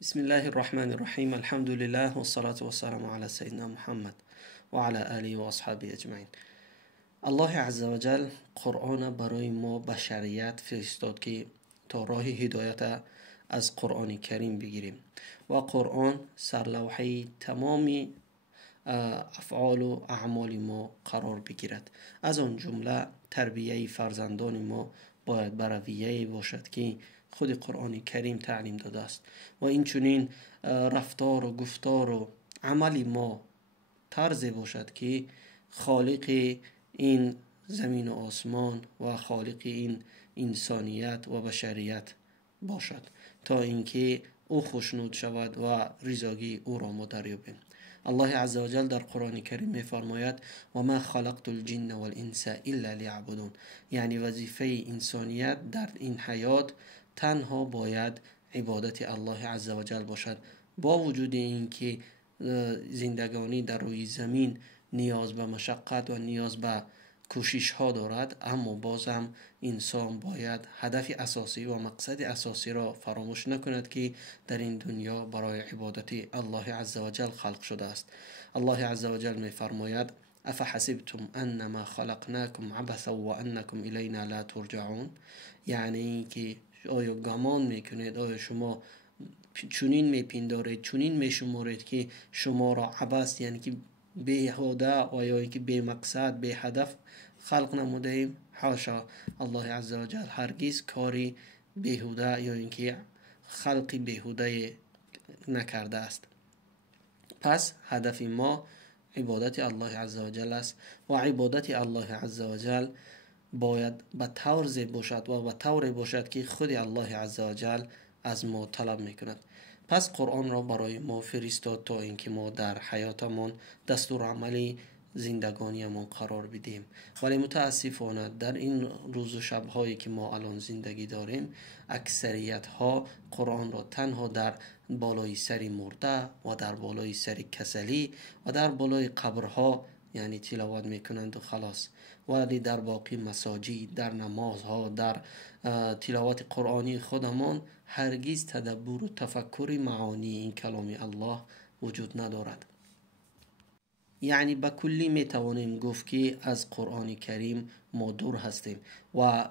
بسم الله الرحمن الرحیم. الحمد لله و الصلاة و السلام علی سیدنا محمد و علی آله و اصحابه اجمعین. الله عزوجل قرآن برای ما بشریت فرستاد که تا راه هدایت از قرآن کریم بگیریم و قرآن سرلوحه تمام افعال و اعمال ما قرار بگیرد. از آن جمله تربیه فرزندان ما باید بر رویه‌ای باشد که خود قرآن کریم تعلیم داده است و این چنین رفتار و گفتار و عمل ما طرز باشد که خالق این زمین و آسمان و خالق این انسانیت و بشریت باشد تا اینکه او خوشنود شود و رضایت او را ما دریابیم. الله عزوجل در قرآن کریم می‌فرماید و ما خلقت الجن والانس الا لیعبدون، یعنی وظیفه انسانیت در این حیات تنها باید عبادت الله عزوجل باشد. با وجود اینکه زندگانی در روی زمین نیاز به مشقت و نیاز به کوشش ها دارد، اما بازم انسان باید هدف اساسی و مقصد اساسی را فراموش نکند که در این دنیا برای عبادت الله عزوجل خلق شده است. الله عزوجل می فرماید افحسبتم انما خلقناكم عبثا وانكم الینا لا ترجعون، یعنی که آیا گمان میکنید، آیا شما چنین میپندارید، چنین میشمارید که شما را عبث یعنی که بیهوده و یا اینکه بی مقصد بی هدف خلق نموده ایم؟ حاشا، الله عزوجل هرگز کاری بیهوده یا اینکه خلقی بیهوده نکرده است. پس هدف ما عبادت الله عزوجل است و عبادت الله عزوجل باید به طور باشد و به طور باشد که خود الله عزوجل از ما طلب میکند. پس قرآن را برای ما فرستاد تا اینکه ما در حیاتمون دستور عملی زندگانیمون قرار بدیم، ولی متاسفانه در این روز و شب‌هایی که ما الان زندگی داریم اکثریت ها قرآن را تنها در بالای سر مرده و در بالای سر کسلی و در بالای قبرها یعنی تلاوت میکنند و خلاص، ولی در باقی مساجد، در نمازها، در تلاوت قرآنی خودمان هرگز تدبر و تفکر معانی این کلام الله وجود ندارد. یعنی به کلی میتوانیم گفت که از قرآن کریم ما دور هستیم و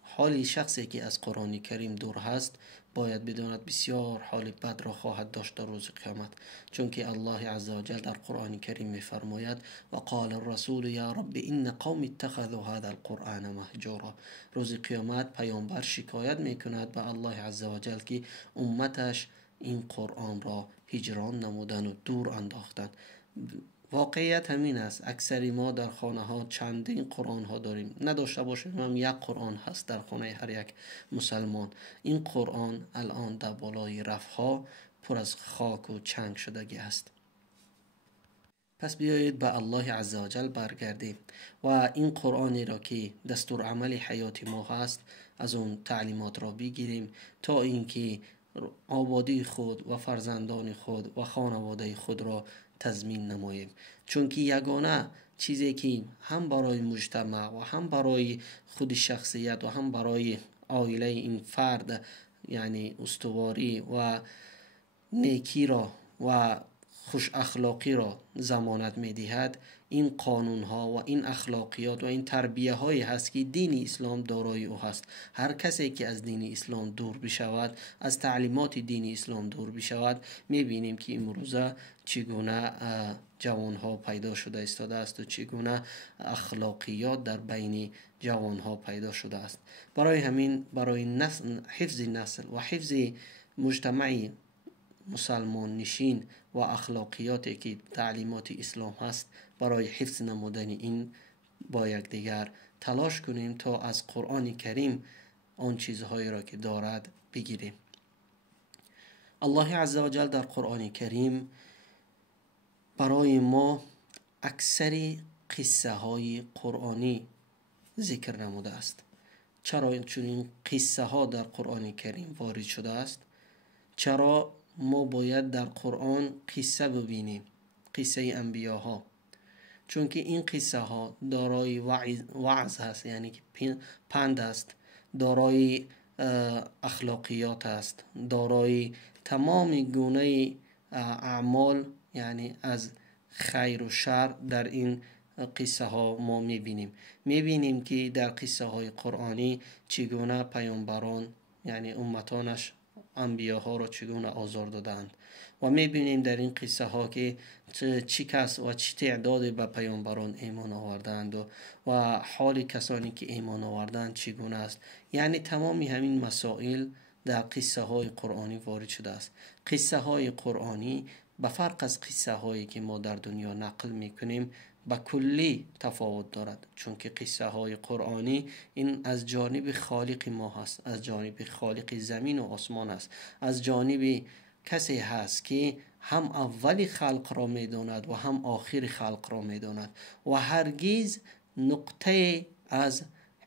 حال شخصی که از قرآن کریم دور هست باید بداند بسیار حال بد را خواهد داشت در روز قیامت، چون که الله عزوجل در قرآن کریم میفرماید و قال الرسول یا رب ان قوم اتخذوا هذا القرآن مهجورا. روز قیامت پیامبر شکایت میکند به الله عزوجل که امتش این قرآن را هجران نمودن و دور انداختن. واقعیت همین است. اکثری ما در خانه ها چندین قرآن ها داریم، نداشته باشیم هم یک قرآن هست در خانه هر یک مسلمان. این قرآن الان در بالای رف ها پر از خاک و چنگ شدگی است. پس بیایید به الله عزوجل برگردیم و این قرآنی را که دستور عمل حیات ما هست از اون تعلیمات را بگیریم تا اینکه آبادی خود و فرزندان خود و خانواده خود را تضمین نماییم، چون که یگانه چیزی که هم برای مجتمع و هم برای خود شخصیت و هم برای عائله این فرد یعنی استواری و نیکی را و خوش اخلاقی را ضمانت می‌دهد این قانون ها و این اخلاقیات و این تربیه هایی هست که دین اسلام دارای او هست. هر کسی که از دین اسلام دور بشود، از تعلیمات دین اسلام دور بشود، می‌بینیم که امروزه چگونه جوان ها پیدا شده استاده است و چگونه اخلاقیات در بین جوان ها پیدا شده است. برای همین برای حفظ نسل و حفظ مجتمعی مسلمان نشین و اخلاقیاتی که تعلیمات اسلام هست، برای حفظ نمودن این با یکدیگر تلاش کنیم تا از قرآن کریم آن چیزهایی را که دارد بگیریم. الله عزوجل در قرآن کریم برای ما اکثر قصه های قرآنی ذکر نموده است. چرا چنین قصه ها در قرآن کریم وارد شده است؟ چرا ما باید در قرآن قصه ببینیم، قصه انبیاها؟ چون که این قصه ها دارای وعظ هست، یعنی که پند است، دارای اخلاقیات است، دارای تمام گونه اعمال، یعنی از خیر و شر در این قصه ها ما میبینیم که در قصه های قرآنی چگونه پیامبران یعنی امتانش انبیاها را چگونه آزار دادند و میبینیم در این قصه ها که چی کس و چی تعداد به پیامبران ایمان آوردند و حال کسانی که ایمان آوردند چگونه است. یعنی تمامی همین مسائل در قصه های قرآنی وارد شده است. قصه های قرآنی به فرق از قصه هایی که ما در دنیا نقل میکنیم به کلی تفاوت دارد، چون که قصه های قرآنی این از جانب خالق ما هست، از جانب خالق زمین و آسمان است، از جانب کسی هست که هم اول خلق را میداند و هم آخر خلق را میداند و هرگز نقطه از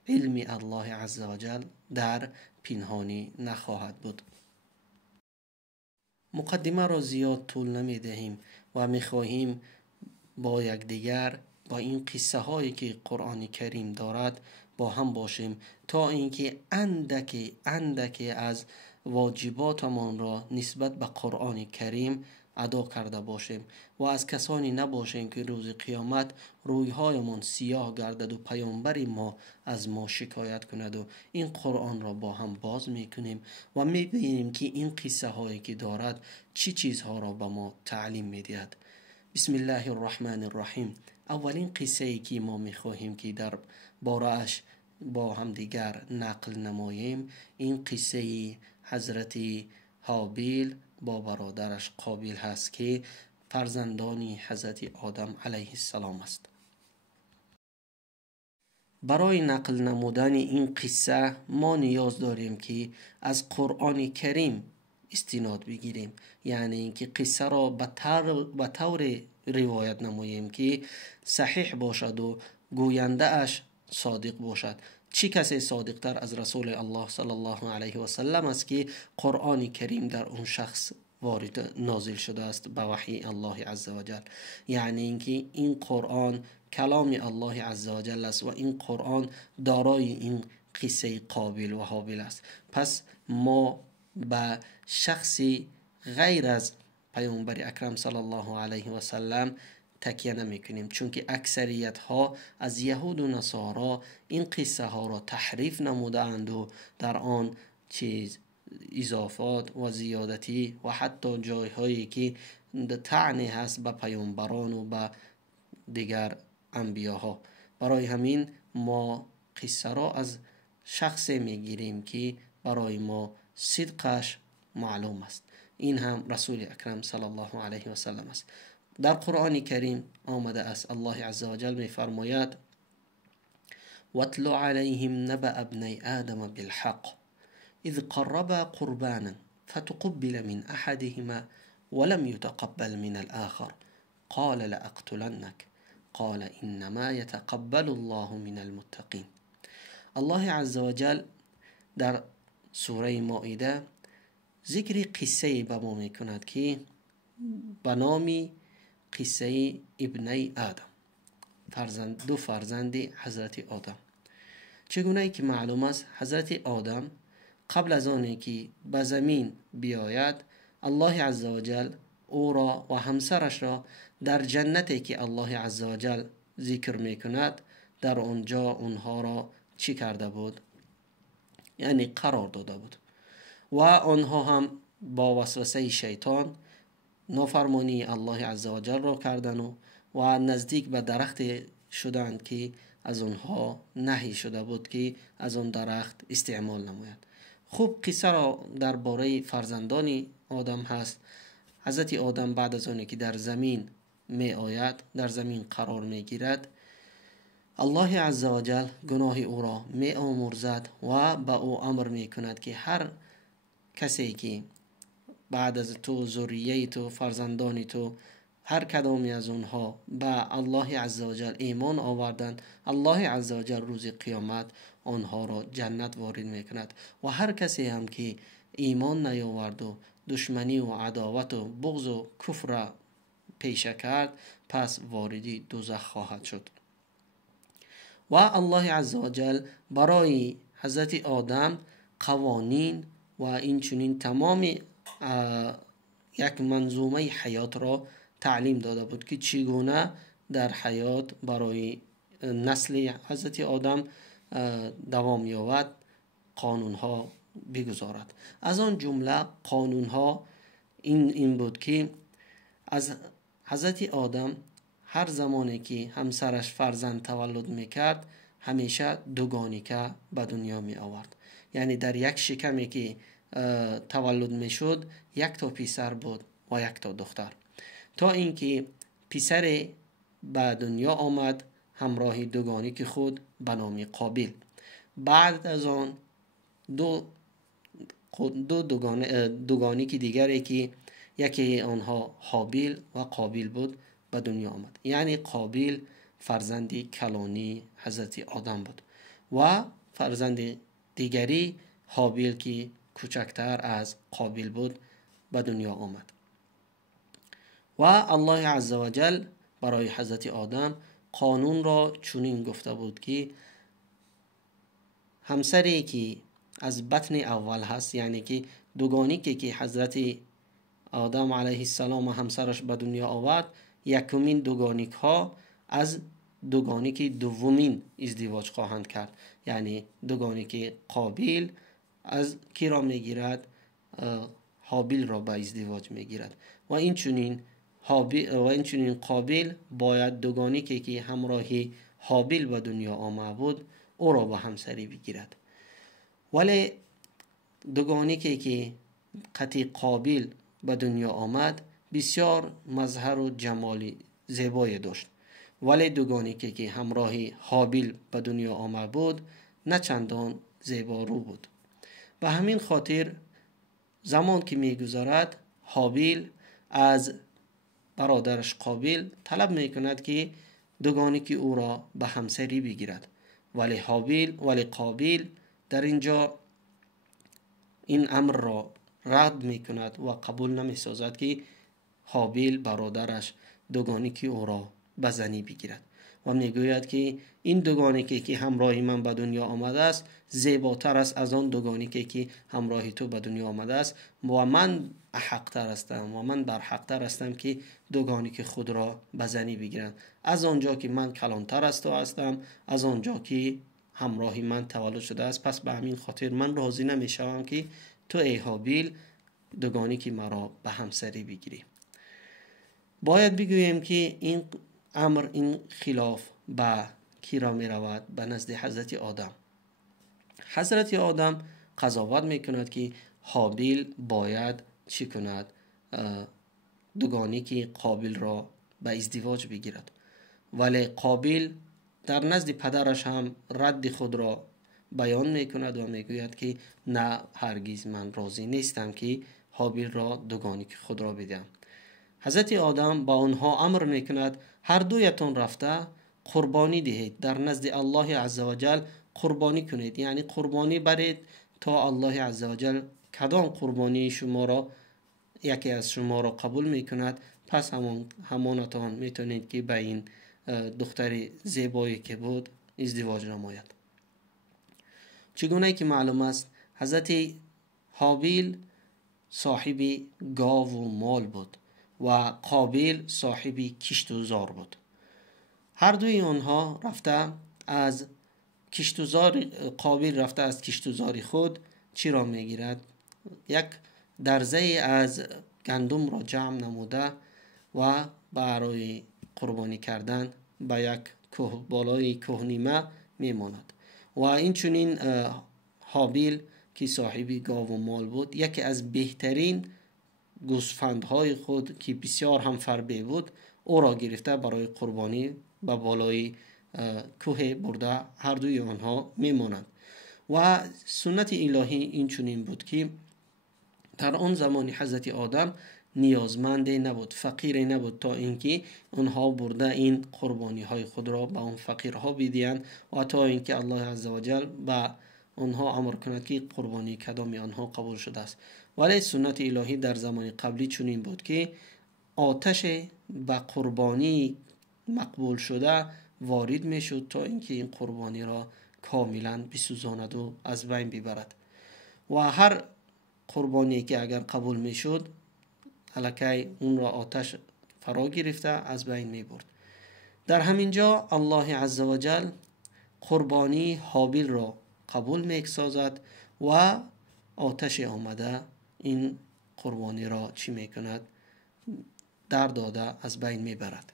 علم الله عزوجل در پنهانی نخواهد بود. مقدمه را زیاد طول نمی دهیم و می خواهیم با یکدیگر با این قصه هایی که قرآن کریم دارد با هم باشیم تا اینکه اندکی از واجباتمان را نسبت به قرآن کریم ادا کرده باشیم و از کسانی نباشیم که روز قیامت رویهایمان سیاه گردد و پیامبر ما از ما شکایت کند. و این قرآن را با هم باز میکنیم و میبینیم که این قصه هایی که دارد چی چیزها را به ما تعلیم میدهد. بسم الله الرحمن الرحیم. اولین قصه ای که ما میخواهیم که در باره‌اش با هم دیگر نقل نماییم این قصه حضرت هابیل با برادرش قابیل هست که فرزندانی حضرت آدم علیه السلام است. برای نقل نمودن این قصه ما نیاز داریم که از قرآن کریم استناد بگیریم، یعنی اینکه قصه را به طور روایت نماییم که صحیح باشد و گوینده اش صادق باشد. چی کسی صادق تر از رسول الله صلی الله علیه و سلم است که قرآن کریم در اون شخص وارد نازل شده است به وحی الله عزوجل. یعنی اینکه این قرآن کلام الله عزوجل است و این قرآن دارای این قصه قابیل و هابیل است. پس ما به شخصی غیر از پیامبر اکرم صلی الله علیه و سلم تکیه نمی کنیم، چون که اکثریت ها از یهود و نصارا این قصه ها را تحریف نمودند و در آن چیز اضافات و زیادتی و حتی جایهایی که طعنه هست به پیامبران و به دیگر انبیاها. برای همین ما قصه را از شخص میگیریم که برای ما صدقش معلوم است. این هم رسول اکرم صلی الله علیه و سلم است. در قرآن کریم آمده است الله عزوجل می فرماید وَاتْلُ عَلَيْهِمْ نَبَأَ ابْنَيْ آدَمَ بِالْحَقِّ إِذْ قَرَّبَا قُرْبَانًا فَتُقُبِّلَ مِنْ أَحَدِهِمَا وَلَمْ يُتَقَبَّلْ مِنَ الْآخَرِ قَالَ لَأَقْتُلَنَّكَ قَالَ إِنَّمَا يَتَقَبَّلُ اللَّهُ مِنَ الْمُتَّقِينَ. الله عزوجل در سوره مائده ذکر قصه به ما می کند که به نام قصه ابنی آدم، دو فرزند حضرت آدم. چگونه ای که معلوم است حضرت آدم قبل از آنی که به زمین بیاید الله عزوجل او را و همسرش را در جنتی که الله عزوجل ذکر می کند در آنجا اونها را چی کرده بود؟ یعنی قرار داده بود و آنها هم با وسوسه شیطان نافرمانی الله عزوجل را کردند و نزدیک به درخت شدند که از آنها نهی شده بود که از آن درخت استعمال نماید. خوب قصه را درباره فرزندان آدم هست. حضرت آدم بعد از آنی که در زمین می آید، در زمین قرار می گیرد، الله عزوجل گناه او را می آمرزد و به او امر می کند که هر کسی که بعد از تو ذریه تو فرزندان تو هر کدامی از اونها به الله عزوجل ایمان آوردند الله عزوجل روز قیامت آنها را جنت وارد می کند و هر کسی هم که ایمان نیاورد و دشمنی و عداوت و بغض و کفر پیشه کرد پس واردی دوزخ خواهد شد. و الله عزوجل برای حضرت آدم قوانین و این چنین تمام یک منظومه حیات را تعلیم داده بود که چگونه در حیات برای نسل حضرت آدم دوام یابد قانون ها بگذارد. از آن جمله قانون ها این بود که از حضرت آدم هر زمانی که همسرش فرزند تولد میکرد همیشه دوگانیکه به دنیا می آورد. یعنی در یک شکمی که تولد میشد یک تا پسر بود و یک تا دختر، تا اینکه پسر به دنیا آمد همراه دوگانیک خود به نام قابیل. بعد از آن دوگانیک دیگری که یکی آنها حابیل و قابیل بود به دنیا آمد. یعنی قابیل فرزندی کلانی حضرت آدم بود و فرزند دیگری حابیل که کوچکتر از قابیل بود به دنیا آمد. و الله عزوجل برای حضرت آدم قانون را چنین گفته بود که همسری که از بطن اول هست، یعنی که دوگانیکی که حضرت آدم علیه السلام و همسرش به دنیا آورد، یکمین دوگانیک ها از دوگانیک دومین ازدواج خواهند کرد. یعنی دوگانیک قابیل از کی را میگیرد؟ حابیل را به ازدواج میگیرد. و این چنین قابیل باید دوگانیکی که همراهی حابیل به دنیا آمده بود او را به همسری بگیرد. ولی دوگانیکی که قطعی قابیل به دنیا آمد بسیار مظهر و جمالی زیبایی داشت، ولی دوگانیکی که همراهی حابیل به دنیا آمده بود نه چندان زیبارو بود. به همین خاطر زمان که میگذرد حابیل از برادرش قابیل طلب میکند که دوگانیک او را به همسری بگیرد، ولی قابیل در اینجا این امر را رد میکند و قبول نمیسازد که حابیل برادرش دوگانیک او را به زنی بگیرد و میگوید که این دوگانیکی که همراه من به دنیا آمده است زیباتر است از آن دوگانیکی که همراه تو به دنیا آمده است و من احق‌تر هستم و من برحق‌تر هستم که دوگانیک خود را به زنی بگیرم، از آنجا که من کلانتر از تو هستم، از آنجا که همراه من تولد شده است. پس به همین خاطر من راضی نمیشوم که تو ای حابیل دوگانیک مرا به همسری بگیری. باید بگوییم که این امر، این خلاف به کی را می رود؟ به نزد حضرت آدم. حضرت آدم قضاوت می کند که حابیل باید چی کند؟ دوگانیک قابیل را به ازدواج بگیرد. ولی قابیل در نزد پدرش هم رد خود را بیان می کند و می گوید که نه، هرگز من راضی نیستم که حابیل را دوگانیک خود را بدم. حضرت آدم با آنها امر می کند هر دویتون رفته قربانی دهید، در نزد الله عزوجل قربانی کنید، یعنی قربانی برید تا الله عزوجل کدام قربانی شما را یکی از شما را قبول می کند، پس همانتان می تونید که به این دختر زیبایی که بود ازدواج نماید. چگونه که معلوم است حضرت حابیل صاحب گاو و مال بود و قابیل صاحب کشت و زار بود. هر دوی آنها رفته از کشت و زار، قابیل رفته از کشت و زار خود چی را میگیرد؟ یک درزه از گندم را جمع نموده و برای قربانی کردن به یک بالای کهنیمه میماند. و این چنین حابیل که صاحب گاو و مال بود یکی از بهترین گوسفندهای خود که بسیار هم فربه بود او را گرفته برای قربانی به بالای کوه برده هر دوی آنها میمانند. و سنت الهی این چنین بود که در آن زمان حضرت آدم نیازمند نبود، فقیر نبود تا اینکه آنها برده این قربانی های خود را به اون فقیرها بدهند و تا اینکه الله عزوجل به آنها امر کند که قربانی کدام آنها قبول شده است. ولی سنت الهی در زمان قبلی چنین بود که آتش به قربانی مقبول شده وارد می شد تا اینکه این قربانی را کاملا بسوزاند و از بین ببرد. و هر قربانی که اگر قبول میشد الکی اون را آتش فرا گرفته از بین می برد. در همین جا الله عزوجل قربانی هابیل را قبول می سازد و آتش آمده این قربانی را چی می کند؟ در داده از بین می برد.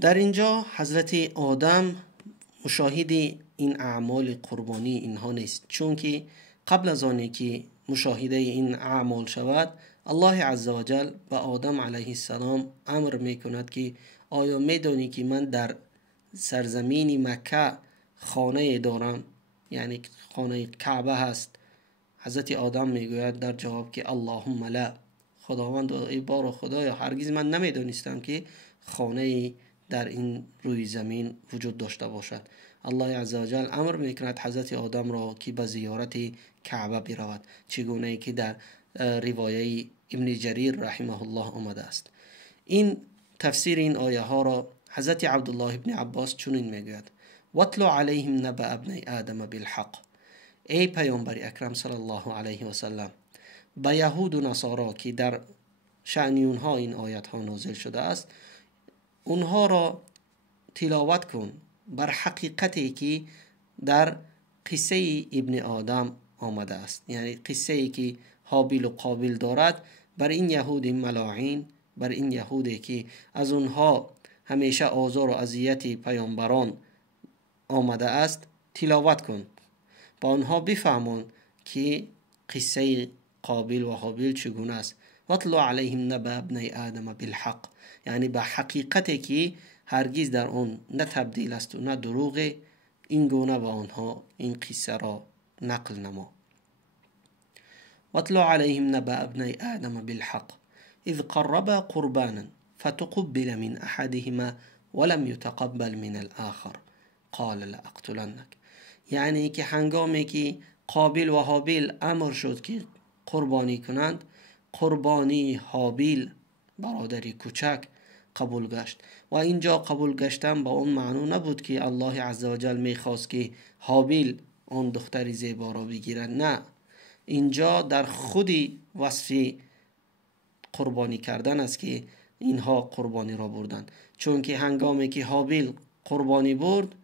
در اینجا حضرت آدم مشاهد این اعمال قربانی اینها نیست، چون که قبل از آنی که مشاهده این اعمال شود الله عزوجل به آدم علیه السلام امر می کند که آیا می دانی که من در سرزمین مکه خانه دارم، یعنی خانه کعبه هست؟ حضرت آدم می گوید در جواب که اللهم لا، خداوند ای بار خدایا هرگز من نمی دانستم که خانه در این روی زمین وجود داشته باشد. الله عزوجل امر میکند حضرت آدم را که به زیارت کعبه برود، چگونه ای که در روایه ابن جریر رحمه الله آمده است. این تفسیر این آیه ها را حضرت عبدالله ابن عباس چنین میگوید: واتلو علیهم نبأ ابنی آدم بالحق. ای پیامبر اکرم صلی الله علیه و سلم به یهود و نصارا که در شأن اونها این آیات ها نازل شده است، اونها را تلاوت کن بر حقیقتی که در قصه ابن آدم آمده است، یعنی قصه ای که هابیل و قابیل دارد. بر این یهود ملاعین، بر این یهودی که از اونها همیشه آزار و اذیت پیامبران آمده است تلاوت کن، با آنها بفهمون که قصه قابیل و هابیل چگونه است. واتلو علیهم نبأ ابنی آدم بالحق، یعنی به حقیقتی که هرگز در آن نه تبدیل است و نه دروغ، این گونه با آنها این قصه را نقل نما. واتلو علیهم نبأ ابنی آدم بالحق اذ قربا قربانا فتقبل من احدهما ولم يتقبل من الاخر قال لاقتلنك. یعنی که هنگامی که قابیل و هابیل امر شد که قربانی کنند، قربانی هابیل برادری کوچک قبول گشت. و اینجا قبول گشتن با اون معنی نبود که الله عزوجل میخواست که هابیل اون دختری زیبا را بگیرد، نه، اینجا در خودی وصف قربانی کردن است که اینها قربانی را بردن، چون که هنگامی که هابیل قربانی برد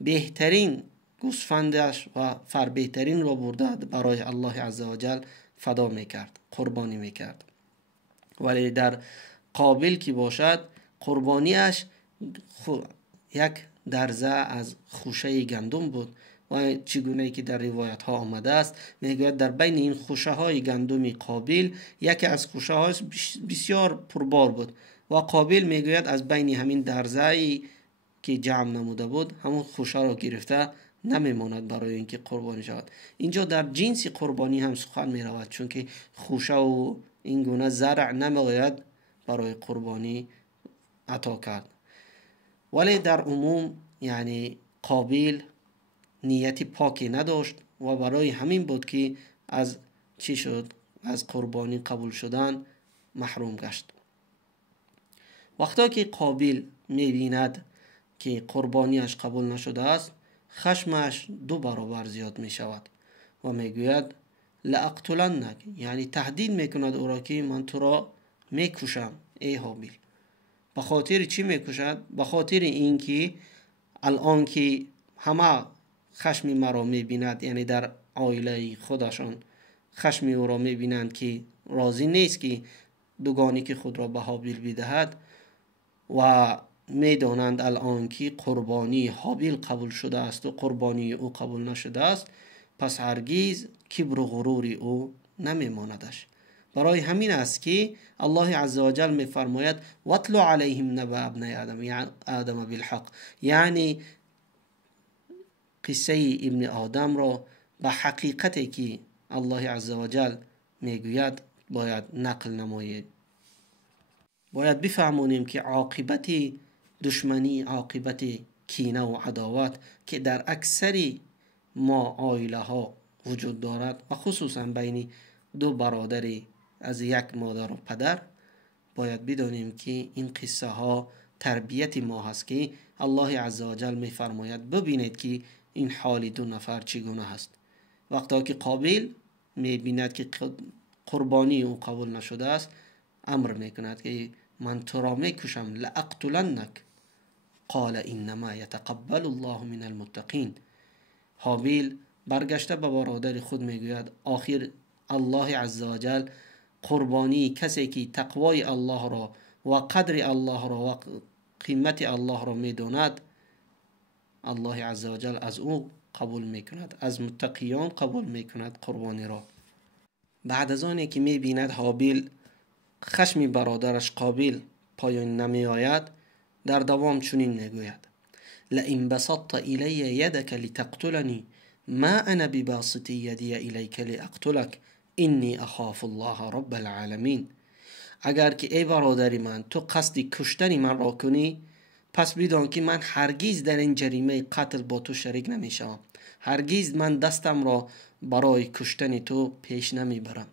بهترین گوسفندش و فربهترین را برده برای الله عزوجل فدا میکرد، قربانی میکرد. ولی در قابیل که باشد قربانیش یک درزه از خوشه گندم بود و چگونه که در روایت ها آمده است میگوید در بین این خوشه های گندم قابیل یکی از خوشه ها بسیار پربار بود و قابیل میگوید از بین همین درزه که جمع نموده بود همون خوشه را گرفته نمیماند برای اینکه قربانی شود. اینجا در جنس قربانی هم سخن می رود، چون که خوشه و این گونه زرع نمی‌باید برای قربانی عطا کرد. ولی در عموم یعنی قابیل نیت پاکی نداشت و برای همین بود که از چی شد؟ از قربانی قبول شدن محروم گشت. وقتا که قابیل می‌بیند که قربانیش قبول نشده است، خشمش 2 برابر زیاد می شود و میگوید لاقتلنک، یعنی تهدید میکند او را که من تو را میکشم ای هابیل. به خاطر چی میکشد؟ به خاطر اینکه الان که همه خشم مرا میبیند، یعنی در عائله خودشان خشم او را میبینند که راضی نیست که دوگانی که خود را به هابیل بدهد و میدانند الان که قربانی هابیل قبول شده است و قربانی او قبول نشده است، پس هرگز کبر و غرور او نمیماندش. برای همین است که الله عزوجل میفرماید واتلو علیهم نبأ ابنی آدم بالحق، یعنی قصه ابن آدم را به حقیقتی که الله عزوجل میگوید باید نقل نمایید. باید بفهمونیم که عاقبت دشمنی، عاقبت کینه و عداوت که در اکثر ما عائله ها وجود دارد و خصوصا بین 2 برادری از یک مادر و پدر، باید بدانیم که این قصه ها تربیت ما هست که الله عزوجل می فرماید ببینید که این حال 2 نفر چگونه هست. وقتا که قابیل میبیند که قربانی او قبول نشده است، امر میکند که من تو را میکشم، لاقتلنک. قال انما یتقبل الله من المتقین. هابیل برگشته به برادر خود میگوید آخر الله عزوجل قربانی کسی که تقوای الله را و قدر الله را و قیمت الله را میداند، الله عزوجل از او قبول میکند، از متقیان قبول میکند قربانی را. بعد از آنی که میبیند هابیل خشم برادرش قابیل پایان نمی آید، در دوام چنین میگوید لئن بسطت الی یدک لتقتلنی ما انا بباسط یدی الیک لاقتلک انی اخاف الله رب العالمین. اگر که ای برادر من تو قصد کشتن من را کنی، پس بدان که من هرگیز در این جریمه قتل با تو شریک نمیشم، هرگیز من دستم را برای کشتن تو پیش نمیبرم.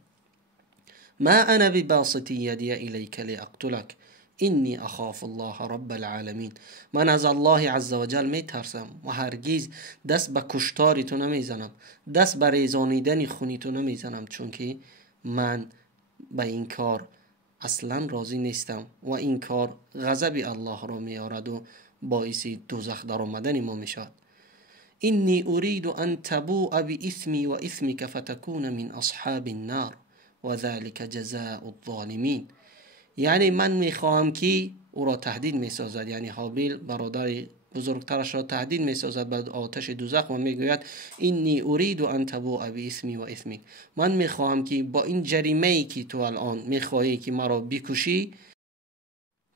ما انا بباسط یدی الیک لاقتلک انی اخاف الله رب العالمین. من از الله عزوجل می ترسم و هرگیز دست به کشتار تو نمیزنم، دست به ریزانیدن خونی تو نمیزنم، چون که من به این کار اصلا راضی نیستم و این کار غضب الله را میارد و باعث دوزخ در آمدن ما میشود. اینی اريد ان تبوء باثمی و اثمک فتكون من اصحاب النار و ذلك جزاء الظالمین. یعنی من میخواهم که او را تهدید میسازد، یعنی هابیل برادر بزرگترش را تهدید میسازد به آتش دوزخ و میگوید اینی اريد ان تبوء باثمی و اثمک. من میخواهم که با این جریمه ای که تو الان میخواهی که مرا بکشی،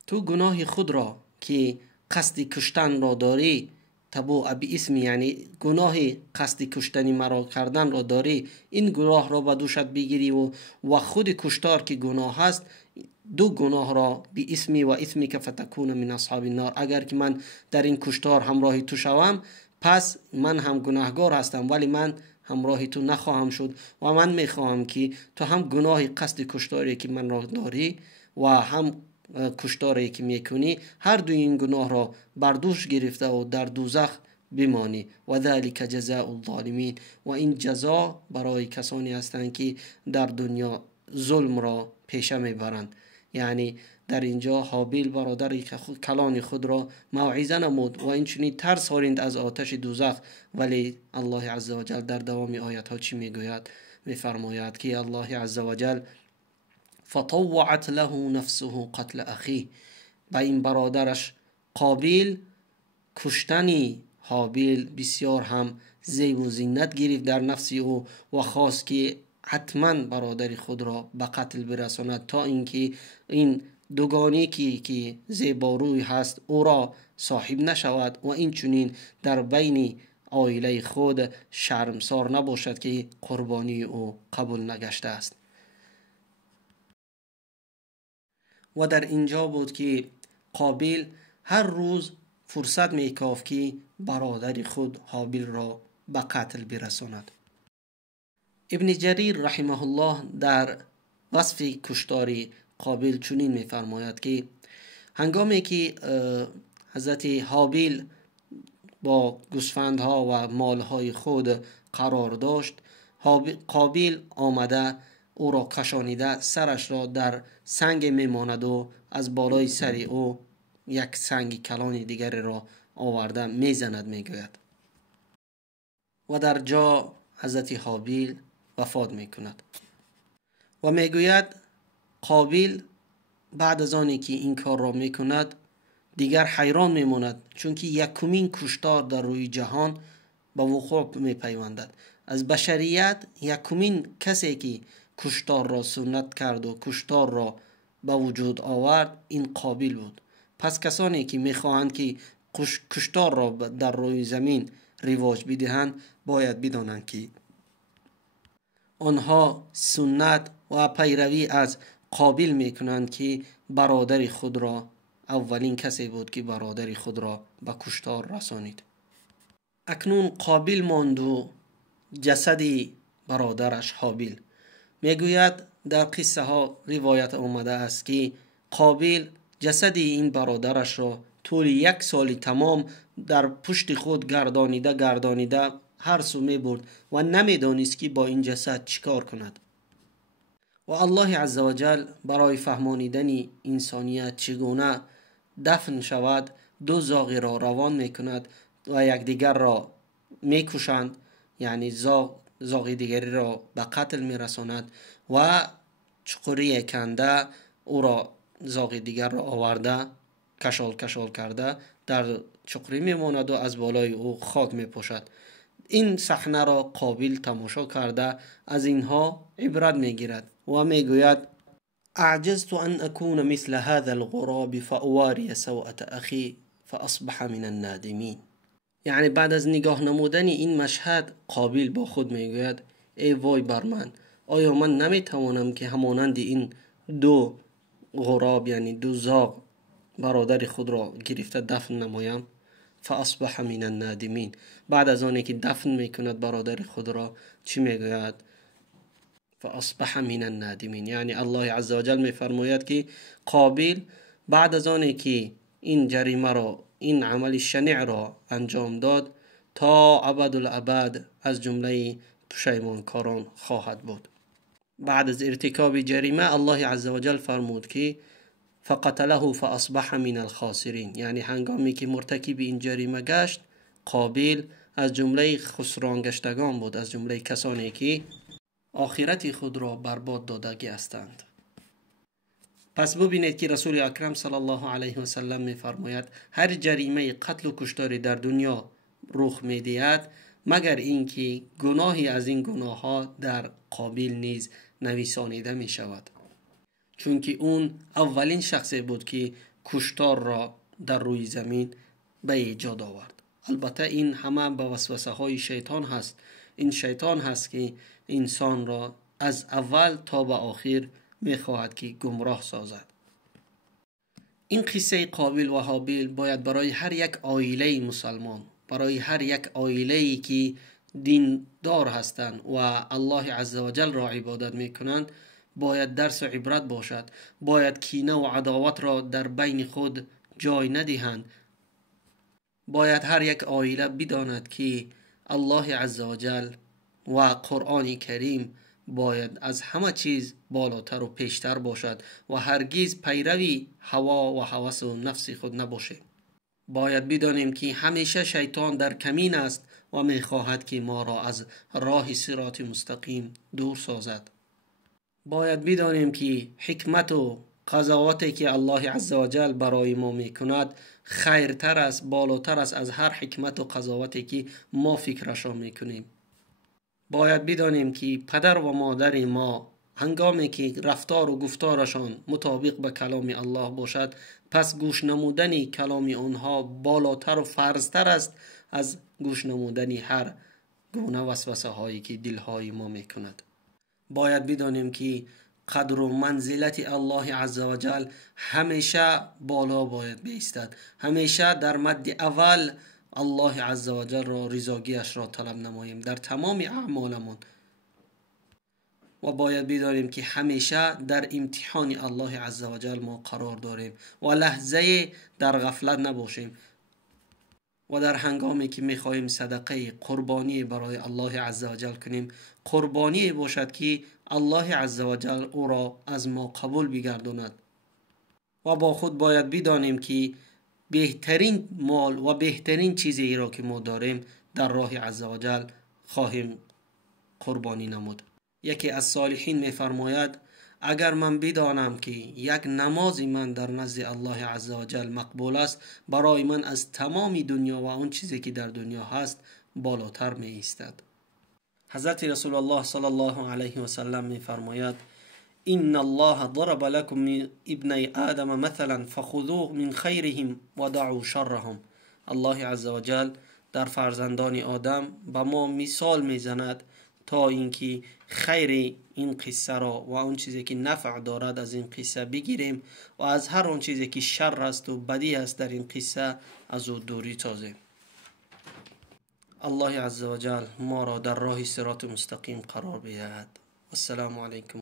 تو گناه خود را که قصد کشتن را داری، تبوء باسمی یعنی گناه قصد کشتن مرا کردن را داری، این گناه را به دوشت بگیری و خود کشتار که گناه هست، دو گناه را بی اسمی و اسمی که فتکون من اصحاب النار. اگر که من در این کشتار همراه تو شوم، پس من هم گناهگار هستم ولی من همراه تو نخواهم شد و من میخواهم که تو هم گناه قصد کشتاری که من را داری و هم کشتاری که میکنی، هر دو این گناه را بر دوش گرفته و در دوزخ بمانی. و ذلك جزاء الظالمین. و این جزا برای کسانی هستند که در دنیا ظلم را پیشه میبرند. یعنی در اینجا هابیل برادر کلان خود را موعظه نمود و این چنین ترسانید از آتش دوزخ، ولی الله عزوجل در دوام آیات ها چی میگوید؟ میفرماید که الله عزوجل فطوعت له نفسه قتل اخیه. به این برادرش قابیل کشتنی هابیل بسیار هم زیب و زینت گرفت در نفس او و خواست که حتما برادر خود را به قتل برساند تا اینکه این دوگانی که زیباروی هست او را صاحب نشود و این چنین در بین عائله خود شرمسار نباشد که قربانی او قبول نگشته است. و در اینجا بود که قابیل هر روز فرصت میکافت که برادر خود هابیل را به قتل برساند. ابن جریر رحمه الله در وصف کشتار قابیل چنین میفرماید که هنگامی که حضرت هابیل با گوسفندها و مالهای خود قرار داشت، قابیل آمده او را کشانیده سرش را در سنگ میماند و از بالای سر او یک سنگ کلان دیگر را آورده میزند میگوید و در جا حضرت هابیل وفات میکند. و میگوید قابیل بعد از آنی که این کار را میکند دیگر حیران میماند، چون که یکمین کشتار در روی جهان به وقوع میپیوندد. از بشریت یکمین کسی که کشتار را سنت کرد و کشتار را به وجود آورد این قابیل بود. پس کسانی که میخواهند که کشتار را در روی زمین رواج بدهند باید بدانند که آنها سنت و پیروی از قابیل میکنند که برادر خود را اولین کسی بود که برادر خود را به کشتار رسانید. اکنون قابیل ماند و جسد برادرش هابیل. میگوید در قصه ها روایت آمده است که قابیل جسد این برادرش را طول 1 سال تمام در پشت خود گردانیده هر سو می برد و نمیدانست که با این جسد چیکار کند. و الله عزوجل برای فهمانیدن انسانیت چگونه دفن شود دو زاغی را روان می کند و یکدیگر را می کشند، یعنی زاغ دیگری را به قتل می رساند و چقری کنده او را زاغ دیگر را آورده کشال کرده در چقری می ماند و از بالای او خاک می پوشد. این صحنه را قابیل تماشا کرده از اینها عبرت می گیرد و می گوید اعجزت ان اكون مثل هذا الغراب فاواری سوءة اخی فاصبح من النادمین. یعنی بعد از نگاه نمودن این مشهد قابیل با خود می گوید ای وای بر من، آیا من نمی توانم که همانند این دو غراب یعنی دو زاغ برادر خود را گرفته دفن نمایم؟ فاصبح من النادمین. بعد از آنی که دفن میکند برادر خود را چی میگوید؟ فاصبح من النادمین. یعنی الله عزوجل میفرماید که قابیل بعد از آنی که این جریمه را، این عمل شنیع را انجام داد، تا ابدالابد از جمله پشیمانکاران خواهد بود. بعد از ارتکاب جریمه الله عزوجل فرمود که فقتله فاصبح من الخاسرین. یعنی هنگامی که مرتکب این جریمه گشت قابیل از جمله خسران گشتگان بود، از جمله کسانی که آخرت خود را برباد دادگی هستند. پس ببینید که رسول اکرم صلی الله علیه و سلم می‌فرماید هر جریمه قتل و کشتاری در دنیا رخ می‌دهد مگر اینکه گناهی از این گناه‌ها در قابیل نیز نویسانیده می‌شود، چون که اون اولین شخصی بود که کشتار را در روی زمین به ایجاد آورد. البته این همه به وسوسه های شیطان هست. این شیطان هست که انسان را از اول تا به آخر میخواهد که گمراه سازد. این قصه قابیل و هابیل باید برای هر یک عائله مسلمان، برای هر یک عائله‌ای که دیندار هستند و الله عزوجل را عبادت میکنند باید درس و عبرت باشد. باید کینه و عداوت را در بین خود جای ندهند. باید هر یک عائله بداند که الله عزوجل و قرآن کریم باید از همه چیز بالاتر و پیشتر باشد و هرگز پیروی هوا و هوس و نفس خود نباشه. باید بدانیم که همیشه شیطان در کمین است و میخواهد که ما را از راه صراط مستقیم دور سازد. باید بدانیم که حکمت و قضاوتی که الله عزوجل برای ما میکند خیرتر است، بالاتر است از هر حکمت و قضاوتی که ما فکرش را میکنیم. باید بدانیم که پدر و مادر ما هنگامی که رفتار و گفتارشان مطابق به کلام الله باشد پس گوش نمودن کلام آنها بالاتر و فرضتر است از گوش نمودن هر گونه وسوسه هایی که دلهای ما میکند. باید بدانیم که قدر و منزلت الله عزوجل همیشه بالا باید بایستد. همیشه در مد اول الله عزوجل را رضاییش را طلب نماییم در تمام اعمالمون و باید بدانیم که همیشه در امتحان الله عزوجل ما قرار داریم و لحظه در غفلت نباشیم و در هنگامی که میخواهیم صدقه قربانی برای الله عزوجل کنیم قربانی باشد که الله عزوجل او را از ما قبول بگرداند و با خود باید بدانیم که بهترین مال و بهترین چیزی را که ما داریم در راه عزوجل خواهیم قربانی نمود. یکی از صالحین میفرماید اگر من بدانم که یک نماز من در نزد الله عزوجل مقبول است برای من از تمام دنیا و اون چیزی که در دنیا هست بالاتر می ایستد. حضرت رسول الله صلی الله علیه و سلم میفرماید ان الله ضرب لكم ابني آدم مثلا فخذوه من خيرهم ودعوا شرهم. الله عزوجل در فرزندان آدم به ما مثال میزند تا اینکه خیر این قصه را و اون چیزی که نفع دارد از این قصه بگیریم و از هر اون چیزی که شر است و بدی است در این قصه از او دوری تازیم. الله عزوجل ما را در راه صراط مستقیم قرار بدهد. السلام علیکم.